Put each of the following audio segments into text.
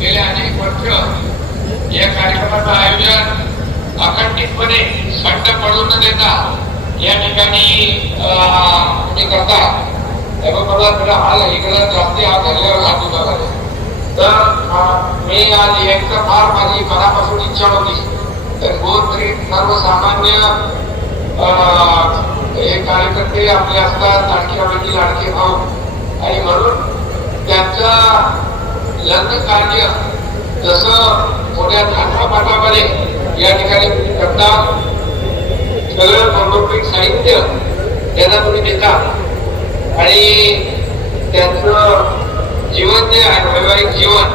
गेले अनेक वर्ष या कार्यक्रमाचं आयोजन अखंडितपणे खंड पडू न देता या ठिकाणी तुम्ही करता. त्यामुळे मला थोडा हाल इकडं जास्ती हात धरल्यावर हात उभा तर मी आज यायचं फार माझी मनापासून इच्छा होती. तर गोरगरीब सर्वसामान्य हे कार्यकर्ते आपले असतात, लाडक्यापैकी लाडके भाऊ, आणि म्हणून त्यांचं लग्न कार्य जसं मोठ्या थाटामाटामध्ये या ठिकाणी तुम्ही करता, सगळं कौटुंबिक साहित्य त्यांना तुम्ही देता आणि त्यांचं जीवन जे आहे वैवाहिक जीवन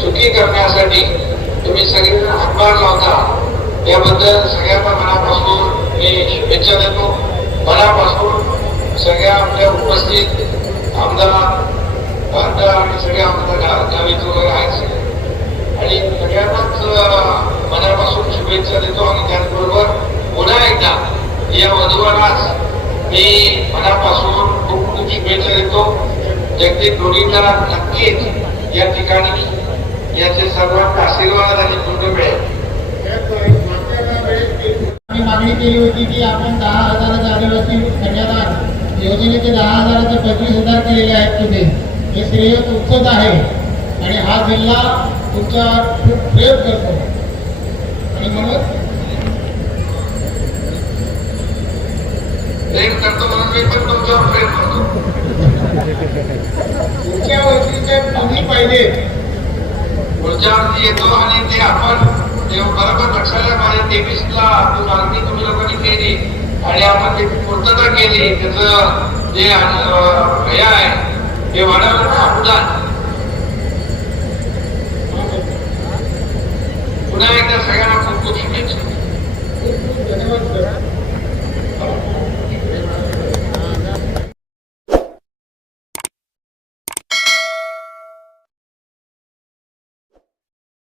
सुखी करण्यासाठी तुम्ही सगळेजण हातभार लावता. याबद्दल सगळ्यांना मनापासून मी शुभेच्छा देतो. मनापासून सगळ्या आपल्या उपस्थित आमदार आणि सगळ्या आमदार गावीत वगैरे आहेत सगळे, आणि सगळ्यांनाच मनापासून शुभेच्छा देतो. आणि त्याचबरोबर पुन्हा एकदा या वधूवरास मी मनापासून खूप खूप शुभेच्छा देतो. जगदीप जोडीला नक्कीच या ठिकाणी याचे सर्वांचे आशीर्वाद आणि पुण्य मिळेल. मागणी केली होती की आपण 10,000 आदिवासी कन्यादान योजनेचे 10,000चे 25,000 केलेले आहेत तुम्ही. हे श्रेय तुमचंच आहे आणि हा जिल्हा तुमचा खूप प्रेम करतो. आणि म्हणून प्रेम करतो म्हणून मी पण तुमच्यावर प्रेम करतो. पुढच्या वर्षीचे तुम्ही पाहिजे पुढच्या वर्षी येतो आणि ते आपण बरोबर लक्षात माझ्या 23ला मागणी तुम्ही लोकांनी केली आणि आपण त्याची पूर्तता केली. त्याचं जे हे आहे ते वाढवण्याचं अवदान पुन्हा एकदा सगळ्यांना खूप खूप शुभेच्छा. धन्यवाद.